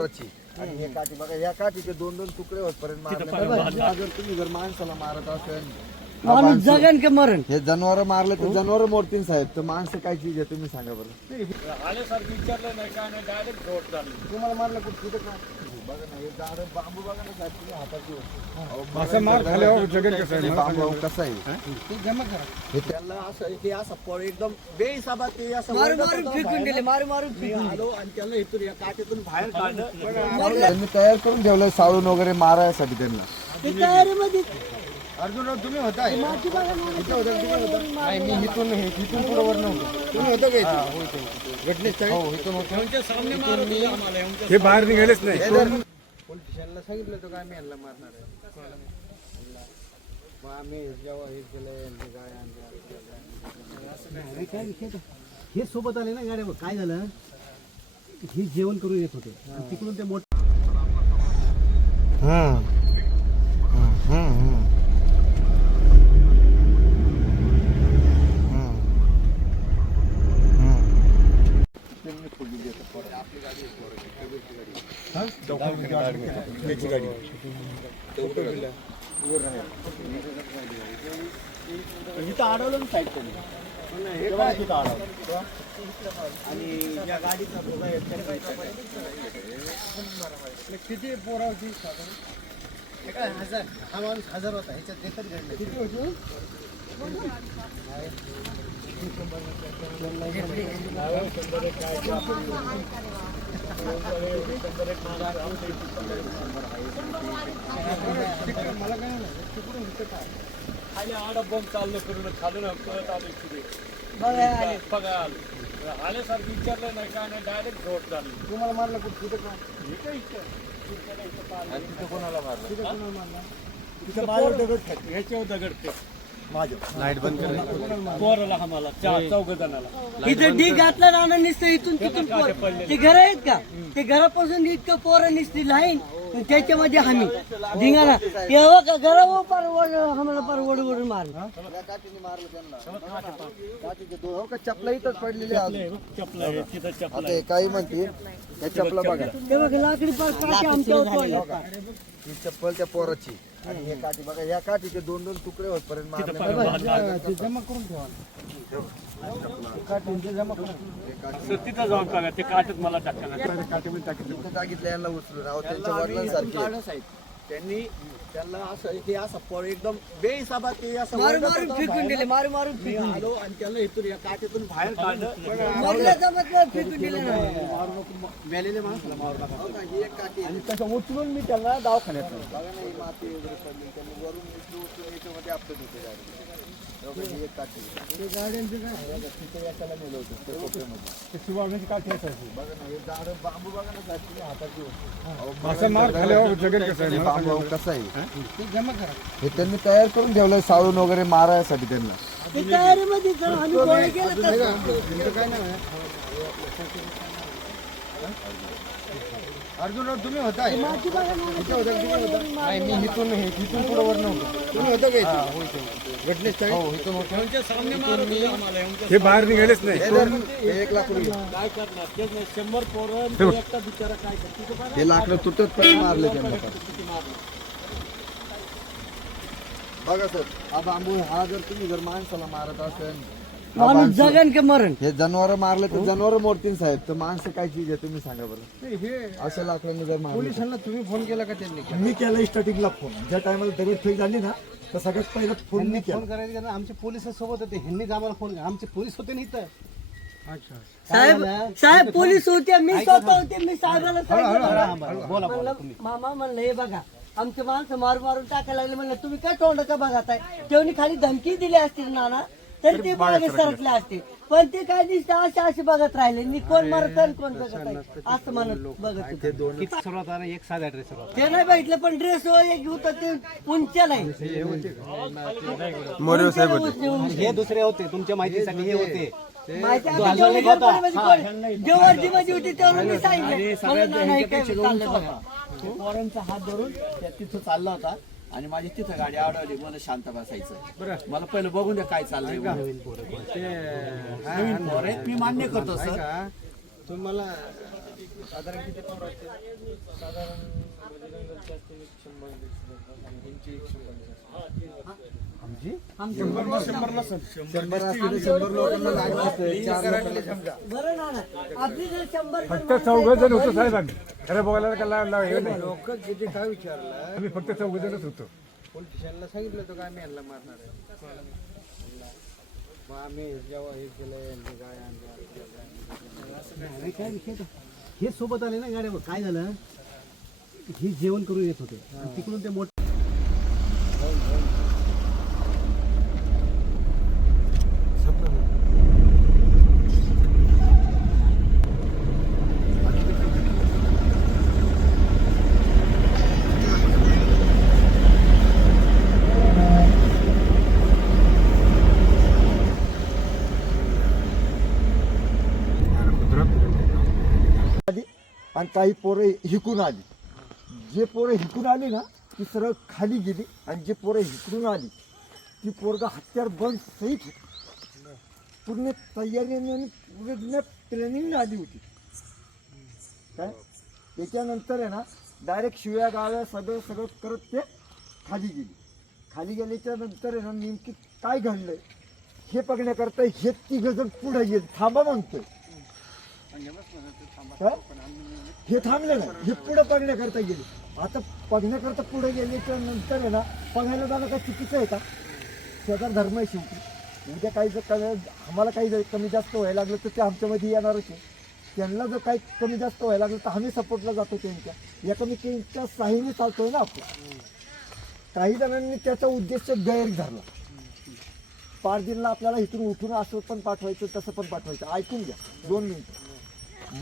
ची. आणि हे काठी बघा या काठीचे दोन दोन तुकडे होतपर्यंत मारले. जर तुम्ही जर माणसाला मारत असेल माणूस जगन का मरण हे जनावर मारले तर जनावर मोडतील साहेब. तर माणसं काय चीज आहे तुम्ही सांगा बरं. आल्यासारखं विचारलं नाही काय नाही डायरेक्ट तुम्हाला मारलं कुठं? कुठं का? हे. असं मार खाल्यावर कसं आहे? हे मला बांबू सांगा. कसं आहे? हे? त्याला असं हे असं पळ एकदम बेहिसाबात ते असं मारू वरडत मारून होतं फेकून बाहेर. दिले मारू मारून मी फेकून आलो आणि त्याला इथून या काठीतून बाहेर काढलं. त्यांनी तयार करून ठेवलं साळून वगैरे मारायसाठी त्यांना. ते तयारीमध्ये अर्जुनराव तुम्ही होता नाही मी इथून इथून पुढे वर नव्हतो. तुम्ही होतं का इथे? घटनेत हो इथून होतो. हे बाहेर निघालेच नाही. पोलिटिशियनला सांगितलं होतं काय मी यांना मारणार आहे? मग आम्ही जेव्हा हे केलं यांनी काय आणलं, काय विषय होता? हे सोबत आले ना गाड्यावर काय झालं? हे जेवण करून येत होते. आणि तिकडून ते मोठ इथं अडवलं ना साईड हे तिथं अडवलं आणि या गाडीचा हे किती पोरावची हे काय हजार हा माणूस हजार होता ह्याच्यात देखत घडलं किती होती? खाली आडा बॉम्ब चाललं करून खाली ना पळत आले पुढे बघा आले. बघा आलं. आल्यासारखं विचारलं नाही काय नाही डायरेक्ट झोट झाली. तुम्हाला मारलं कुठं? कुठं का? इथं इथं. आणि तिथं कोणाला मारलं? तिथं माझ्यावर दगड फेक ह्याच्यावर दगड फेक इथं ढीग घातला ना नुसतं इथून तिथून पोर. ते घर आहेत का? ते घरापासून इतकं पोरं निसती लाईन. त्याच्यामध्ये हमी ढिंगाणा तेव्हा का घरावर पार वड आम्हाला पार वड वडून का चपला इथंच पडलेले आता काही म्हणते या चपला बघा तेव्हा लाकडी पार काठी आमच्यावर पडल्या. ही चप्पल त्या पोराची. आणि हे काठी बघा या काठीचे दोन दोन तुकडे होतपर्यंत मारले जमा करून ठेवा. तिथं जाऊन बघा ते काटत मला टाकलं इथं सांगितलं यांना उचलून? अहो त्यांच्या वडिलांसारखे. त्यांनी त्याला असं हे असं पळ एकदम बेहिसाबात ते असं मारून होतं फेकून. दिले मारू मारून मी फेकून आलो आणि त्याला इथून या काठीतून बाहेर काढलं मरलं जमत नाही फेकून दिलं ना मारू नको मेलेले माणसाला मारू नका हो का, ही एक काठी आहे. आणि तसं उचलून मी त्याला दवाखान्यात नेलं. बघा ना ही माती वगैरे पडली त्यांनी वरून उचलून उचलून याच्यामध्ये आपटत होते direct. हो का, ही एक काठी आहे. तिथं याच्याला नेलं होतं त्या कोपऱ्यामध्ये. शिवाजी काठी असायची बघा ना हे झाड बांबू बघा. असं मार खाल्यावर जगन कसं आहे मला सांगा. कसं आहे? ते जमा करा. हे त्यांनी तयार करून ठेवलं साळून वगैरे मारायसाठी त्यांना. ते तयारीमध्ये जर आम्ही गोळा केलं तर अर्जुनराव तुम्ही होता नाही मी इथून इथून पुढे वर नव्हतो तुम्ही होतं का हो आम्हाला यांच्या हे बाहेर निघालेच नाही. हे हे एक लाकूड. काय करणार? शंभर पोरं एकटा बिचारा काय करतो? हे लाकडं तुटत पण मारले त्यांना. बघा सर हा बांबू हा जर तुम्ही जर माणसाला मारत असेल हा माणूस जगन का मरण. हे जनावर मारले तर जनावर मोडतील साहेब. तर माणसं काय चीज आहे तुम्ही सांगा बरं. नाही, हे अशा लाकडांनी जर मारले. पोलिसांना तुम्ही फोन केला का त्यांनी? मी केला स्टार्टिंगला फोन ज्या टायमाला दगडफेक झाली ना तर सगळ्यात पहिला फोन मी केला. फोन करायचं कारण आमचे पोलीस सोबत होते ह्यांनीच आम्हाला फोन आमचे पोलीस होते ना इथं. साहेब साहेब पोलीस होते मी स्वतः होते मी साहेबाला सांगितलं. हा, बरं, बोला बोला म्हणलं मामा म्हणलं हे बघा आमचे माणसं मारून मारून टाकायला लागले. म्हणलं तुम्ही काय तोंड का बघत आहे तेवढी खाली धमकी दिली असती नाना. तर ते मागे सरकले असते. पण ते काय दिसतं असे असे बघत राहिले. मी कोण मरत आणि कोण जगत आहे असं म्हणत बघत होते. किती सुरुवात आला एक साधा ड्रेस ते नाही बघितलं पण ड्रेस एक होतं ते उंच नाही हे दुसरे होते तुमच्या माहितीसाठी हे होते. माहिती आहे, जेवढी कोण- होती तेवढं मी सांगितलं. म्हणलं, नाही, नाही, काय चाललंय बघा. पोरांचा हात धरून त्या तिथं चालला होता. आणि माझी तिथं गाडी अडवली मला शांत बसायचं. मला पहिलं बघून द्या काय चाललंय म्हणून. नवीन पोरं आहेत, मी मान्य करतो सर. तुम्हाला साधारण किती पोर साधारण जण फक्त चौघ जण होतो साहेब आम्ही खरं बघायला का ला- ला- हे नाही लोक किती काय विचारलं? आम्ही फक्त चौघ जणच होतो. पोलीस स्टेशनला सांगितलं होतं का आम्ही यांना मारणार आहे? मग आम्ही जेव्हा हे केलं यांनी काय अरे काय विषय. हे सोबत आले ना गाड्यावर. काय झालं? हे जेवण करून येत होते. आणि तिकडून ते मोठ आणि काही पोरं हिकून आली. जे पोरं हिकून आली ना ती सरळ खाली गेली आणि जे पोरं हिकडून आली ती पोरग हत्यार बंद सहित पूर्ण तयारीने आणि पूर्ण ट्रेनिंग आली होती. काय? त्याच्यानंतर आहे ना डायरेक्ट शिव्या गाव्या सगळं सगळं करत ते खाली गेली. खाली गेल्याच्यानंतर आहे ना नेमकी काय घडलं हे बघण्याकरता हे ती जण पुढे येईल. थांबा म्हणतोय. हे? थांबले नाही. हे पुढे बघण्याकरता गेले. आता बघण्याकरता पुढे गेल्याच्यानंतर आहे ना बघायला जाणं काय चुकीचं आहे का? शेजार धर्म आहे शेवटी. उद्या काही जर कमी आम्हाला काही जर कमी जास्त व्हायला लागलं तर ते आमच्यामध्ये येणारच आहे. त्यांना जर काही कमी जास्त व्हायला लागलं तर आम्ही सपोर्टला जातो त्यांच्या. एकमेकींच्या साहीने चालतोय ना आपण काही जणांनी त्याचा उद्देश गैर धरला. पारदिनला आपल्याला इथून उठून असं पण पाठवायचं तसं पण पाठवायचं. ऐकून घ्या. दोन मिनिटं.